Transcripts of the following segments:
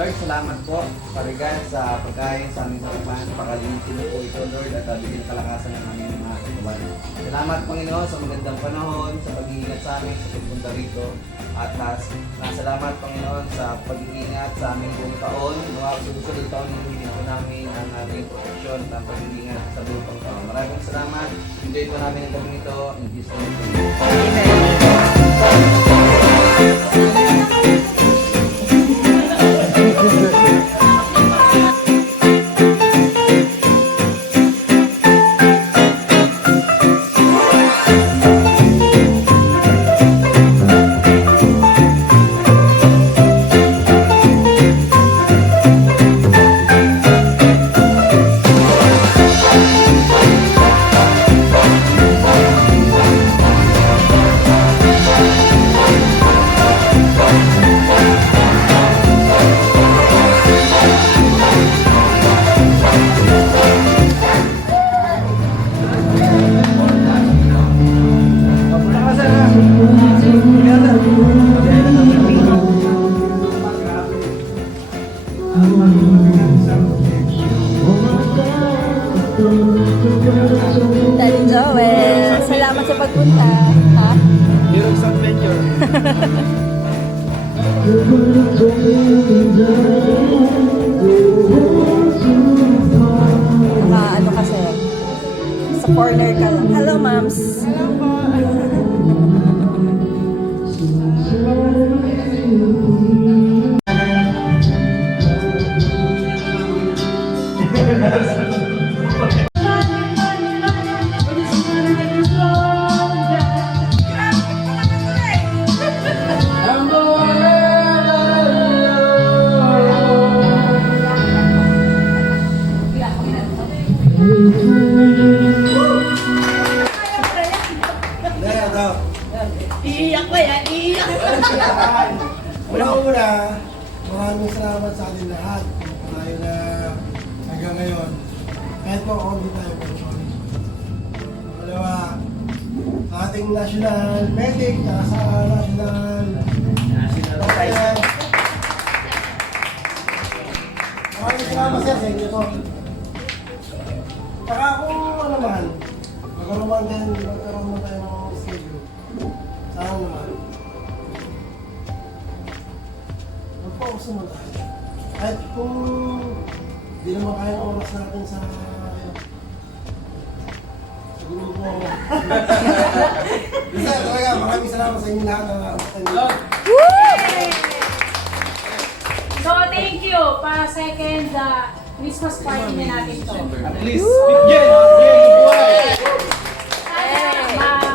Lord, salamat po parigan sa pagkain sa aming harapan. Pakalinisin mo po ito, Lord, at bigyan kalakasan ng aming mga kawan. Salamat, Panginoon, sa magandang panahon, sa pag-iingat sa amin, sa pagpunta rito. At salamat, Panginoon, sa pag-iingat sa aming buong taon. Mga susunod taon, hinihiling po namin ang aming proteksyon at ang pag-iingat sa buong taon. Maraming salamat. Enjoy po namin ang gawin ito. In Jesus' name. Daddy Joel, salamat sa pagpunta. Ha? Yung sa adventure. Ano kasi, sa corner ka lang. Hello, ma'ams. Hello po. Iiyak ba yan? Iiyak! Una-una, maraming salamat sa atin lahat. Tayo na hanggang ngayon. Kahit po ako hindi tayo pension. Dalawa, sa ating national medic, at sa national president. Maraming salamat sir sa inyo po. Saka kung ano man, magkaroon mo tayo ng schedule. Sana naman. Magpo-focus naman tayo. Kahit kung di naman kaya ang oras natin sa grupo. Bisa talaga, maraming salamat sa inyo lahat na So, thank you. Para second Christmas party na natin to. At least, bigyan!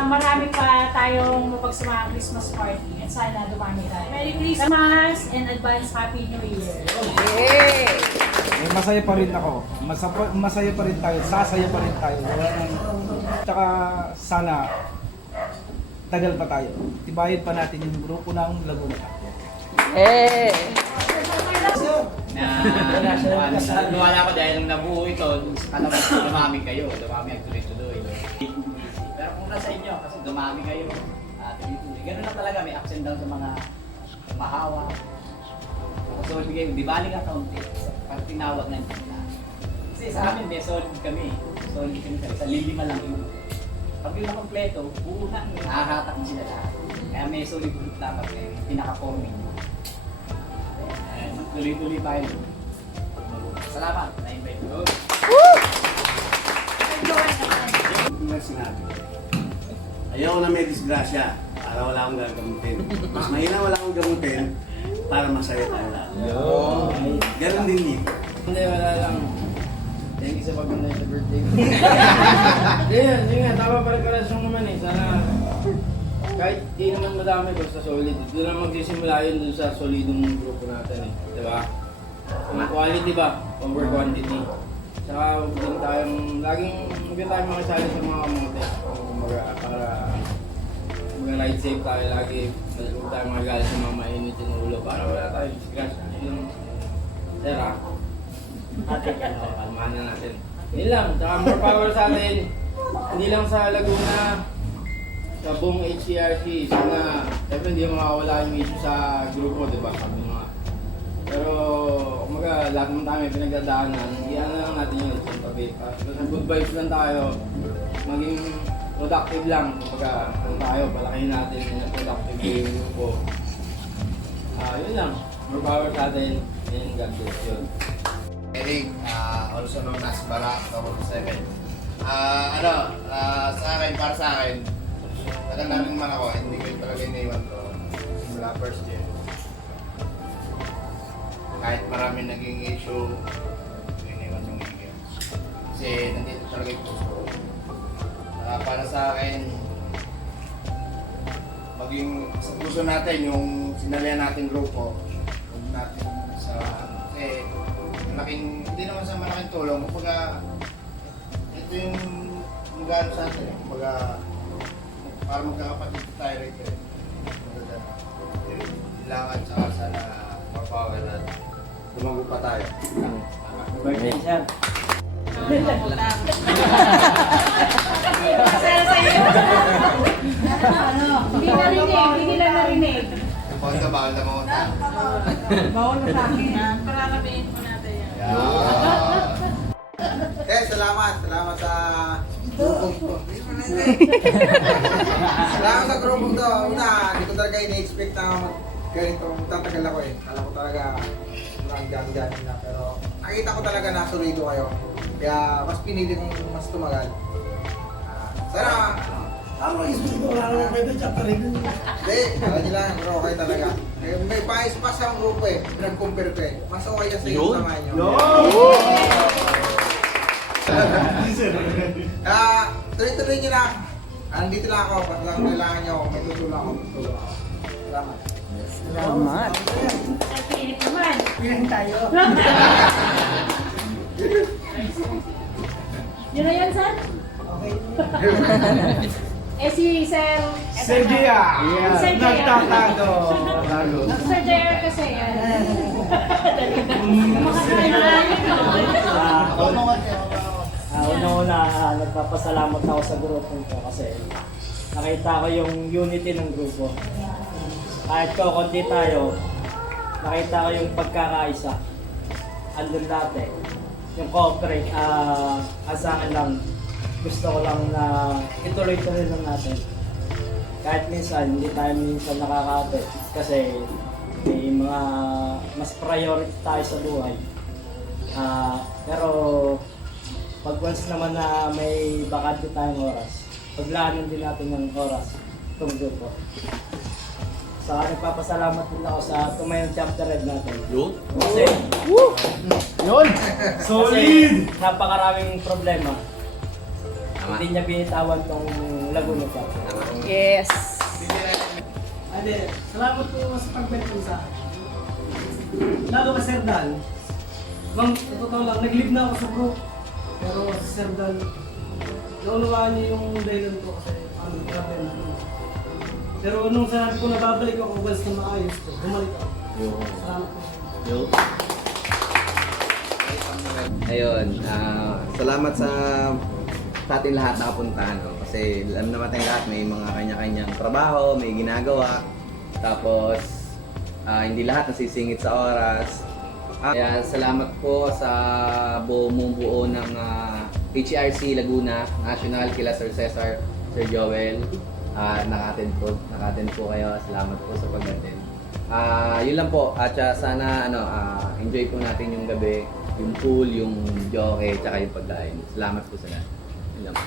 Marami pa tayong mapagsama Christmas party at sana dumami tayo. Merry Christmas and advance Happy New Year! Masaya pa rin ako. Masaya pa rin tayo. Sasaya pa rin tayo. Tsaka sana tagal pa tayo. Tibayin pa natin yung grupo ng Laguna. Luwala ko dahil nung nabuo ito, kalabas dumami kayo, dumami ang tuloy-tuloy. Pero kung nasa inyo, kasi dumami kayo, tuloy-tuloy. Ganun lang talaga, may ups and downs sa mga mahawa. So, di bali ka kaunti, pag tinawag na ito na. Kasi sa amin, solid kami. Solid kami sa lilima lang yun. Pag yung nakompleto, buo na, nakahatak mo sila lahat. Kaya may solid group dapat kayo, pinaka-forming. Tuloy-tuloy tayo. Salamat, na-invite ko. Sinabi. Ayaw na may disgrasya para wala akong gagamutin. Mas mahina wala akong gamutin para masaya tayo lahat. Ganon din dito. Hindi, wala lang. Thank you sa pagkanda sa birthday ko. Hindi nga, tama pa rin karas yung naman eh. Sana, kahit di naman madami, basta solid. Doon na magsisimula yun dun sa solidong grupo natin eh. Diba? Kung quality ba, over quantity. Saka huwag din tayong, laging huwag din tayong makisali sa mga kamote. Para mag-ride safe tayo lagi. Huwag tayong magalit sa mga mainit yung ulo. Para wala tayong disgrasya. Yun yung sera. Atin yan, kalmahan na natin. Yun lang, tsaka more power sa atin. Hindi lang sa Laguna, sa buong HCRC. Sana, siyempre hindi makawala yung issue sa grupo, di ba? Sabi nga. Pero, kumaga, lahat naman tayo may pinagdadaanan. Iyan na lang natin yung isang tabi. Basta good vibes lang tayo. Maging productive lang. Kumaga, kung tayo, palakihin natin yung productive yung grupo. Yun lang. More power sa atin. And God bless yun. Eric, also known as Barak, 7. Sa akin, para sa akin, tagal na rin man ako, hindi ko talaga iniwan to. Simula first year. Kahit marami naging issue, iniwan yung Eagles. Kasi nandito talaga yung puso ko. Para sa akin, maging sa puso natin, yung sinalihan nating grupo, huwag natin sa, kasi malaking, hindi naman sa malaking tulong, kumbaga, ito yung magano sa atin, kumbaga, para magkakapatid tayo rito eh. Kumbaga, kailangan saka sana mapawalan natin. Tumago pa tayo. Birthday, sir. Hindi narinig, hindi nila narinig. Yung pagka bawal na mga tao. Bawal na sa akin. Pararabihin po natin yan. Salamat sa grupong to. Salamat sa grupong to. Una, hindi ko talaga ina-expect na ganito. Tatagal ako eh. Alam ko talaga ang dami-dami na. Pero nakita ko talaga na solido kayo. Kaya mas pinili kong mas tumagal. Sana, Ako, isip ko, wala naman pwede siya pa rin. hindi, alam nyo lang, bro, okay talaga. May pais pa sa grupo eh. Pinag-compare ko eh. Mas okay kasi yung samahan nyo. Tuloy-tuloy nyo lang. Andito lang ako. Pag lang kailangan nyo ako, may tutulong ako. Salamat. Salamat. Ay, pinip naman. Pilang tayo. Yun na yun, sir? Okay. Si Sir... Sir Gia! Sir Gia. Nagtatago! Sir JR kasi yan. Una-una, nagpapasalamat ako sa grupo ko kasi nakita ko yung unity ng grupo. Kahit konti tayo, nakita ko yung pagkakaisa. Andun dati, yung cooperate, sa akin lang, gusto ko lang na ituloy-tuloy lang natin. Kahit minsan, hindi tayo minsan nakakapit kasi may mga mas priority tayo sa buhay. Pero pag once naman na may bakante tayong oras, paglaanan din natin ng oras itong grupo. So nagpapasalamat din ako sa tumayong chapter red natin. Kasi, Yun! Solid! kasi napakaraming problema. Hindi niya binitawan tong Laguna chapter. Yes. Ade, salamat po sa pagbenta sa akin. Lalo ka Sir Dan. Ma'am, sa totoo lang, nag-leave na ako sa group. Pero si Sir Dan, naunawaan niya yung dahilan ko kasi ano, grabe na. Pero nung sinabi ko na babalik ako once na maayos ko, bumalik ako. Salamat po. Ayun, salamat sa ating lahat nakapuntahan. No? Kasi alam naman tayong lahat may mga kanya-kanyang trabaho, may ginagawa. Tapos, hindi lahat nasisingit sa oras. Kaya salamat po sa bumubuo ng HCRC Laguna National kila Sir Cesar, Sir Joel. Naka-attend po kayo. Salamat po sa pag-attend. Yun lang po. At sana enjoy po natin yung gabi, yung pool, yung jockey, tsaka yung pagkain. Salamat po sa lahat. Yun lang po.